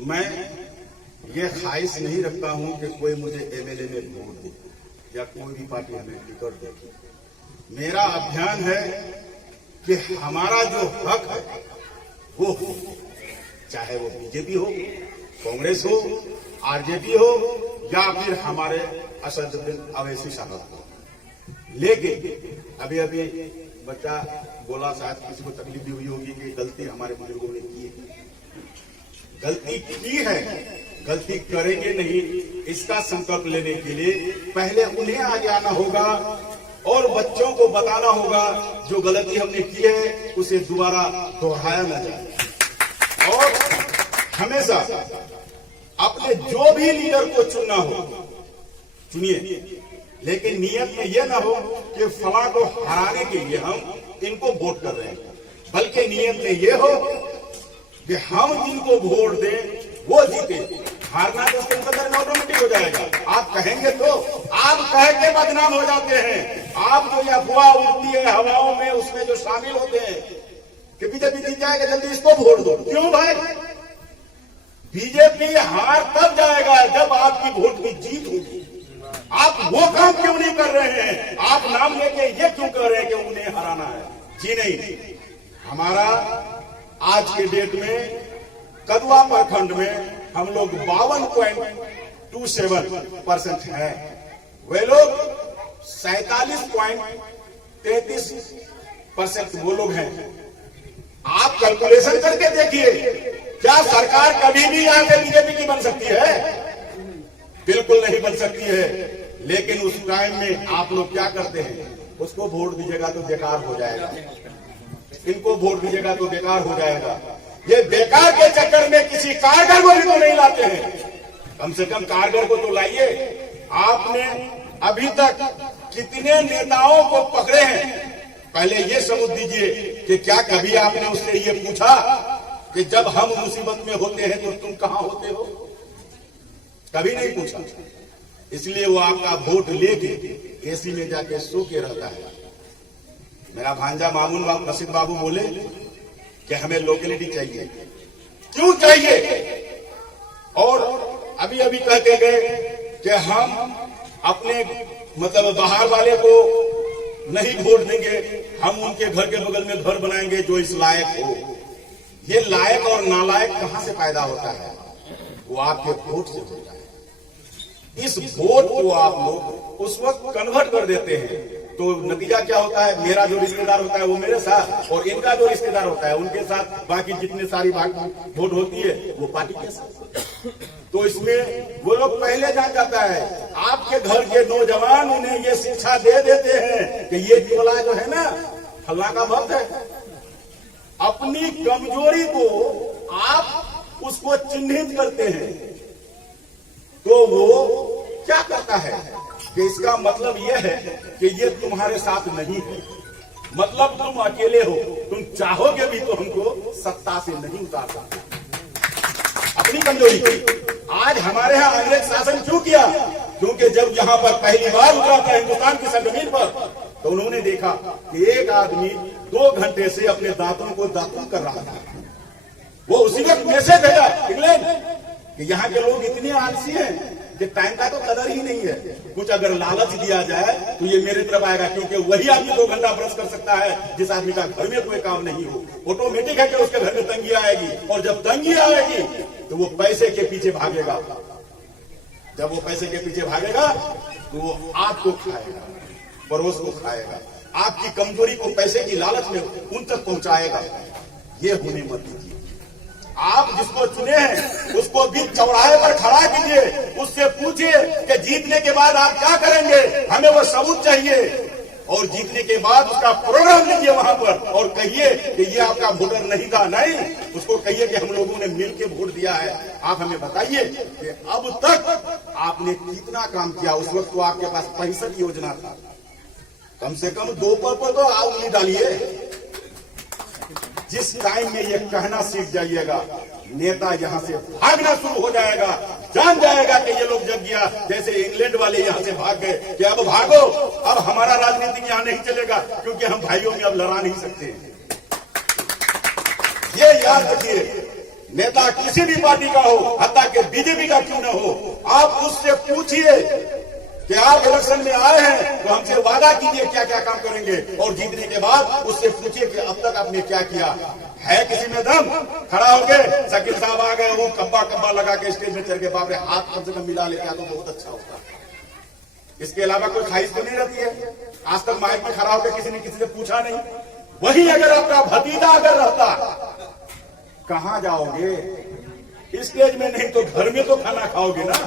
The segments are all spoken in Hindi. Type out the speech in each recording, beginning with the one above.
मैं ये ख्वाहिश नहीं रखता हूं कि कोई मुझे एमएलए में वोट दे या कोई भी पार्टी हमें टिकट दे। मेरा अभियान है कि हमारा जो हक है वो हो, चाहे वो बीजेपी हो, कांग्रेस हो, आरजेडी हो या फिर हमारे असदुद्दीन अवैसी साहब हो। लेकिन अभी अभी बच्चा बोला, शायद किसी को तकलीफ भी हुई होगी कि गलती हमारे बुजुर्गों ने की है। गलती की है, गलती करेंगे नहीं, इसका संकल्प लेने के लिए पहले उन्हें आगे आना होगा और बच्चों को बताना होगा जो गलती हमने की है उसे दोबारा दोहराया न जाए। और हमेशा अपने जो भी लीडर को चुनना हो चुनिए, लेकिन नियत में यह ना हो कि फला को हराने के लिए हम इनको वोट कर रहे हैं, बल्कि नियत में यह हो कि हम जिनको वोट दें वो जीते। हारना तो उसके अंदर ऑटोमेटिक हो जाएगा। आप कहेंगे तो आप कह के बदनाम हो जाते हैं। आप जो अफवाह उड़ती है हवाओं में, उसमें जो शामिल होते हैं कि बीजेपी जीत जाएगा, जल्दी इसको वोट दो। क्यों भाई? बीजेपी हार तब जाएगा जब आपकी वोट की जीत होगी। आप वो काम क्यों नहीं कर रहे हैं? आप नाम लेके ये क्यों कर रहे हैं कि उन्हें हराना है? जी नहीं, हमारा आज के डेट में कदवा प्रखंड में हम लोग 52.27% है, वे लोग 47.33% वो लोग हैं। आप कैलकुलेशन करके देखिए, क्या सरकार कभी भी यहां से बीजेपी की बन सकती है? बिल्कुल नहीं बन सकती है। लेकिन उस टाइम में आप लोग क्या करते हैं? उसको वोट दीजिएगा तो बेकार हो जाएगा, इनको वोट दीजिएगा तो बेकार हो जाएगा। ये बेकार के चक्कर में किसी कारगर को भी तो नहीं लाते हैं। कम से कम कारगर को तो लाइए। आपने अभी तक कितने नेताओं को पकड़े हैं? पहले ये सबूत दीजिए कि क्या कभी आपने उससे ये पूछा कि जब हम मुसीबत में होते हैं तो तुम कहां होते हो? कभी नहीं पूछा। इसलिए वो आपका वोट लेके एसी में जाके सो के रहता है। मेरा भांजा मामून बाबू, प्रसिद्ध बाबू बोले कि हमें लोकेलिटी चाहिए। क्यों चाहिए? और अभी अभी कहते गए कि हम अपने मतलब बाहर वाले को नहीं वोट देंगे, हम उनके घर के बगल में घर बनाएंगे जो इस लायक हो। ये लायक और नालायक कहां से पैदा होता है? वो आपके वोट से होता है। इस वोट को आप लोग उस वक्त कन्वर्ट कर देते हैं तो नतीजा क्या होता है? मेरा जो रिश्तेदार होता है वो मेरे साथ, और इनका जो रिश्तेदार होता है उनके साथ, बाकी जितने सारी वोट होती है वो पार्टी के साथ। तो इसमें वो लोग पहले जान जाता है। आपके घर के नौजवान उन्हें ये शिक्षा दे देते हैं कि ये टोला जो है ना फल्ला का भक्त है। अपनी कमजोरी को आप उसको चिन्हित करते हैं तो वो क्या करता है कि इसका मतलब यह है कि ये तुम्हारे साथ नहीं है, मतलब तुम अकेले हो, तुम चाहोगे भी तो हमको सत्ता से नहीं उतार सकते। अपनी कमजोरी। आज हमारे यहां अंग्रेज शासन क्यों किया? क्योंकि जब यहां पर पहली बार उतरा था हिंदुस्तान की सरजमीन पर तो उन्होंने देखा कि एक आदमी 2 घंटे से अपने दांतों को दातुन कर रहा था। वो उसी वक्त मैसेज भेजा इंग्लैंड कि यहाँ के लोग इतने आलसी हैं कि टाइम का तो कदर ही नहीं है। कुछ अगर लालच दिया जाए तो ये मेरे तरफ आएगा, क्योंकि वही आदमी 2 घंटा ब्रश कर सकता है जिस आदमी का घर में कोई काम नहीं हो। ऑटोमेटिक है कि उसके घर में तंगी आएगी, और जब तंगी आएगी तो वो पैसे के पीछे भागेगा। जब वो पैसे के पीछे भागेगा तो वो आपको खाएगा, पड़ोस को खाएगा, आपकी कमजोरी को पैसे की लालच में उन तक पहुंचाएगा। ये होने मत दीजिए। आप जिसको चुने हैं उसको बीच चौराहे पर खड़ा कीजिए, उससे पूछिए कि जीतने के बाद आप क्या करेंगे, हमें वो सबूत चाहिए। और जीतने के बाद उसका प्रोग्राम लीजिए वहां पर और कहिए कि ये आपका वोटर नहीं था। नहीं, उसको कहिए कि हम लोगों ने मिलकर वोट दिया है। आप हमें बताइए कि अब तक आपने कितना काम किया। उस वक्त तो आपके पास 65 योजना था, कम से कम 2 पर तो आप उंगली डालिए। जिस टाइम में ये कहना सीख जाइएगा, नेता यहां से भागना शुरू हो जाएगा, जान जाएगा कि ये लोग जग गया। जैसे इंग्लैंड वाले यहां से भाग गए कि अब भागो, अब हमारा राजनीतिक यहां नहीं चलेगा, क्योंकि हम भाइयों में अब लड़ा नहीं सकते। ये याद रखिए नेता किसी भी पार्टी का हो, हत्ता के बीजेपी का क्यों न हो, आप उससे पूछिए कि आप इलेक्शन में आए हैं तो हमसे वादा कीजिए क्या क्या काम करेंगे, और जीतने के बाद उससे पूछिए कि अब तक आपने क्या किया है। किसी में दम? खड़ा हो गए शकील साहब आ गए, वो कब्बा लगा के स्टेज में चढ़ के बाप रे हाथ कम से कम मिला लेते तो बहुत अच्छा होता। इसके अलावा कोई ख्वाहिश तो नहीं रहती है। आज तक माइक में खड़ा होकर किसी ने किसी से पूछा नहीं। वही अगर आपका भतीजा अगर रहता, कहां जाओगे? स्टेज में नहीं तो घर में तो खाना खाओगे ना।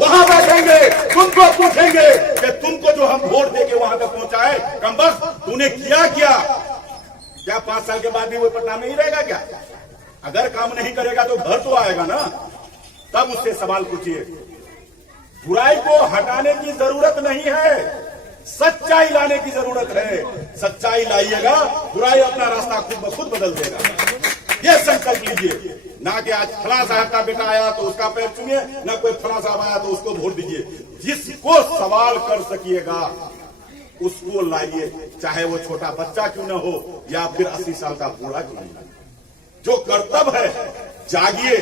वहां बैठेंगे, तुमको पूछेंगे कि तुमको जो हम वोट देके वहां तक पहुंचाए, कमबख्त तूने किया क्या 5 साल के बाद भी वो पटना में ही रहेगा क्या? अगर काम नहीं करेगा तो घर तो आएगा ना। तब उससे सवाल पूछिए। बुराई को हटाने की जरूरत नहीं है, सच्चाई लाने की जरूरत है। सच्चाई लाइएगा, बुराई अपना रास्ता खुद ब खुद बदल देगा। ये संकल्प लीजिए, ना कि आज फला साहब का बेटा आया तो उसका पैर चुनिए, ना कोई फला साहब आया तो उसको वोट दीजिए। जिसको सवाल कर सकिएगा उसको लाइए, चाहे वो छोटा बच्चा क्यों न हो या फिर 80 साल का बूढ़ा क्यों न हो। जो कर्तव्य है जागिए।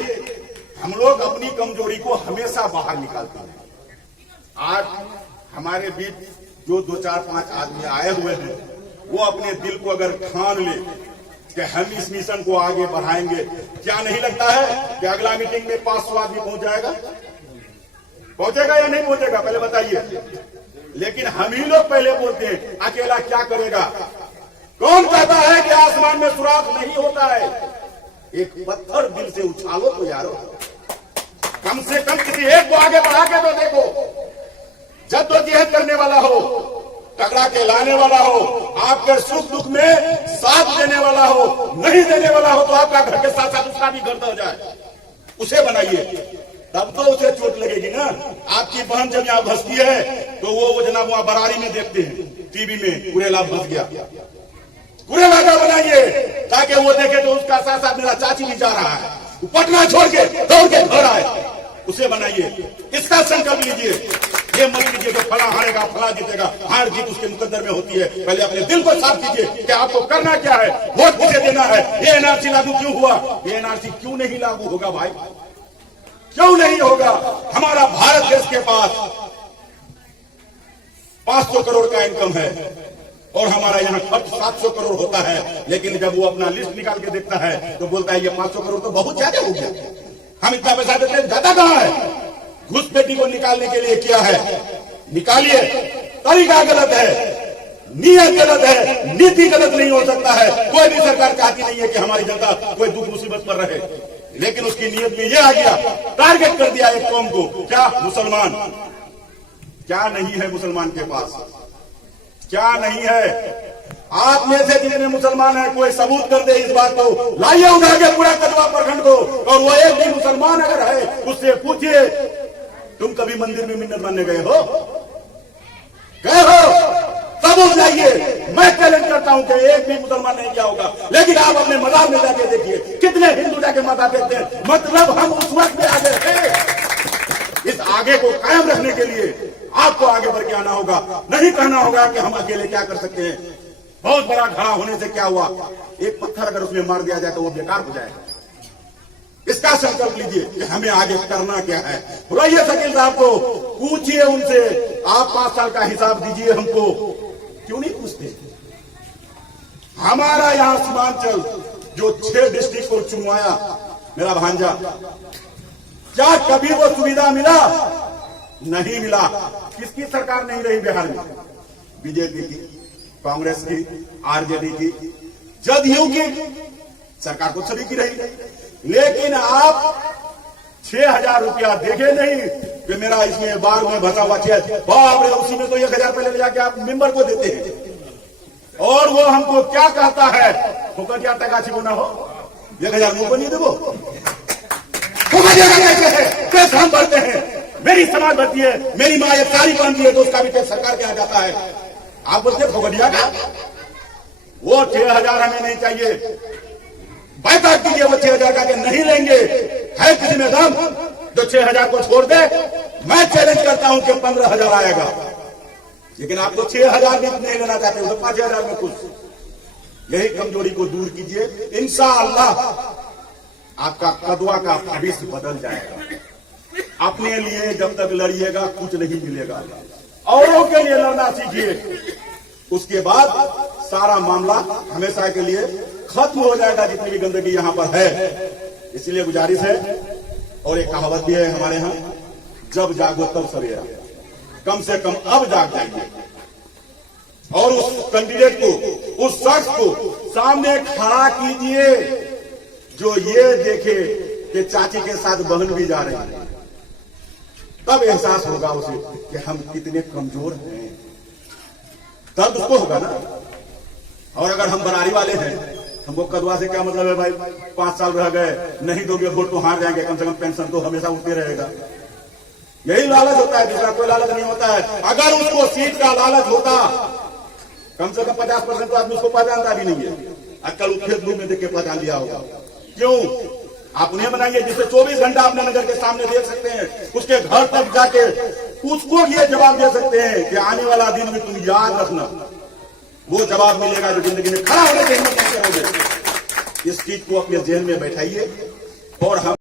हम लोग अपनी कमजोरी को हमेशा बाहर निकालते हैं। आज हमारे बीच जो 2-4-5 आदमी आए हुए हैं, वो अपने दिल को अगर ठान ले कि हम इस मिशन को आगे बढ़ाएंगे, क्या नहीं लगता है कि अगला मीटिंग में 500 आदमी पहुंच जाएगा? पहुंचेगा या नहीं पहुंचेगा पहले बताइए। लेकिन हम ही लोग पहले बोलते हैं अकेला क्या करेगा। कौन कहता है कि आसमान में सुराख नहीं होता है? एक पत्थर दिल से उछालो तो यारो, कम से कम किसी एक को आगे बढ़ा के तो देखो। जद्दोजहद करने वाला हो, टकरा के लाने वाला हो, आपके सुख दुख में साथ देने वाला हो, नहीं देने वाला हो तो आपका घर के साथ साथ उसका भी गर्द हो जाए, उसे बनाइए। तब तो उसे चोट लगेगी ना। आपकी बहन जब यहाँ फंसती है तो वो जनाब वहां बरारी में देखते हैं टीवी में, कुरेला फंस गया, कुरेला का बनाइए ताकि वो देखे तो उसका साथ साथ मेरा चाची भी जा रहा है, वो पटना छोड़ के दौड़ के घर आए, उसे बनाइए। इसका संकल्प लीजिए। ये मत लीजिए कि फला हारेगा फला जीतेगा। हार जीत उसके मुकद्दर में होती है। पहले अपने दिल को साफ कीजिए कि आपको करना क्या है, वोट किसे देना है। ये एनआरसी लागू क्यों हुआ? ये एनआरसी क्यों नहीं लागू होगा भाई? क्यों नहीं होगा? हमारा भारत देश के पास 500 करोड़ का इनकम है और हमारा यहाँ खर्च 700 करोड़ होता है। लेकिन जब वो अपना लिस्ट निकाल के देखता है तो बोलता है ये 500 करोड़ तो बहुत ज्यादा हो गया, हम इतना पैसा देते हैं, ज्यादा कहां है? घुसपैठी को निकालने के लिए किया है, निकालिए। तरीका गलत है, नीयत गलत है, नीति गलत नहीं हो सकता है। कोई भी सरकार चाहती नहीं है कि हमारी जनता कोई दुख मुसीबत पर रहे, लेकिन उसकी नीयत में यह आ गया, टारगेट कर दिया एक कौम को। क्या? मुसलमान। क्या नहीं है मुसलमान के पास? क्या नहीं है? आप में से जितने मुसलमान हैं कोई सबूत कर दे इस बात को, लाइए उठा के पूरा कदवा प्रखंड को, और वो एक भी मुसलमान अगर है उससे पूछिए तुम कभी मंदिर में मिन्नत मानने गए हो? गए हो? सबूत लाइए। मैं चैलेंज करता हूं कि एक भी मुसलमान नहीं किया होगा। लेकिन आप अपने मज़ार में जाके देखिए कितने हिंदू जाके माथा टेकते हैं। मतलब हम उस वक्त में आगे थे। इस आगे को कायम रखने के लिए आपको आगे बढ़ के आना होगा। नहीं कहना होगा कि हम अकेले क्या कर सकते हैं। बहुत बड़ा घड़ा होने से क्या हुआ? एक पत्थर अगर उसमें मार दिया जाए तो वो बेकार हो जाएगा। इसका संकल्प लीजिए कि हमें आगे करना क्या है। बुलाइए शकील साहब को, पूछिए उनसे, आप 5 साल का हिसाब दीजिए हमको। क्यों नहीं पूछते? हमारा यहां सीमांचल जो 6 डिस्ट्रिक्ट को चुनवाया मेरा भांजा, क्या कभी वो सुविधा मिला? नहीं मिला। किसकी सरकार नहीं रही बिहार में? बीजेपी की, कांग्रेस की, आरजेडी की, जदयू की सरकार तो सभी की रही। लेकिन आप 6,000 रुपया देखे नहीं कि मेरा इसमें बाग में भसा हुआ 6,000, बाप रे, उसी में तो 1,000 पहले ले जाके आप मेंबर को देते हैं। और वो हमको क्या कहता है? फोकटिया टकाची को ना हो 1,000 मुंह को नहीं देवो। फोकटिया कहते हैं, टैक्स हम भरते हैं, मेरी समाज भरती है, मेरी माँ एक साड़ी पहनती है तो उसका भी टैक्स सरकार के यहाँ जाता है। आप बोलते फोकटिया का? वो 6,000 हमें नहीं चाहिए। बाइकाट कीजिए वो 6,000 का, नहीं लेंगे। है किसी में दम जो 6,000 को छोड़ दे? मैं चैलेंज करता हूं कि 15,000 आएगा। लेकिन आप तो 6,000 भी नहीं लेना चाहते हो तो 5,000 में खुश। यही कमजोरी को दूर कीजिए, इंशाअल्लाह आपका कदवा का भविष्य बदल जाएगा। अपने लिए जब तक लड़िएगा कुछ नहीं मिलेगा, औरों के लिए लड़ना सीखिए, उसके बाद सारा मामला हमेशा के लिए खत्म हो जाएगा, जितनी भी गंदगी यहां पर है। इसलिए गुजारिश है, और एक कहावत भी है हमारे यहां, जब जागो तब सवेरा। कम से कम अब जाग जाइए और उस कैंडिडेट को, उस शख्स को सामने खड़ा कीजिए जो ये देखे कि चाची के साथ बहन भी जा रही है। तब एहसास होगा उसे कि हम कितने कमजोर हैं, तब उसको होगा ना। और अगर हम बरारी वाले हैं, हमको कदवा से क्या मतलब है भाई, 5 साल रह गए, नहीं दोगे वोट तो हार जाएंगे, कम से कम पेंशन तो हमेशा उठते रहेगा। यही लालच होता है, दूसरा कोई लालच नहीं होता है। अगर उसको सीट का लालच होता, कम से कम 50% तो आदमी उसको पहचानता भी नहीं है। आजकल फेसबुक में देख के पहचान लिया होगा। क्यों? आप उन्हें बनाइए जिसे 24 घंटा अपने नजर के सामने देख सकते हैं, उसके घर तक जाके उसको ये जवाब दे सकते हैं कि आने वाला दिन में तुम याद रखना, वो जवाब मिलेगा जो जिंदगी में खड़ा होने के हिम्मत नहीं करोगे। इस चीज को अपने जेहन में बैठाइए और हम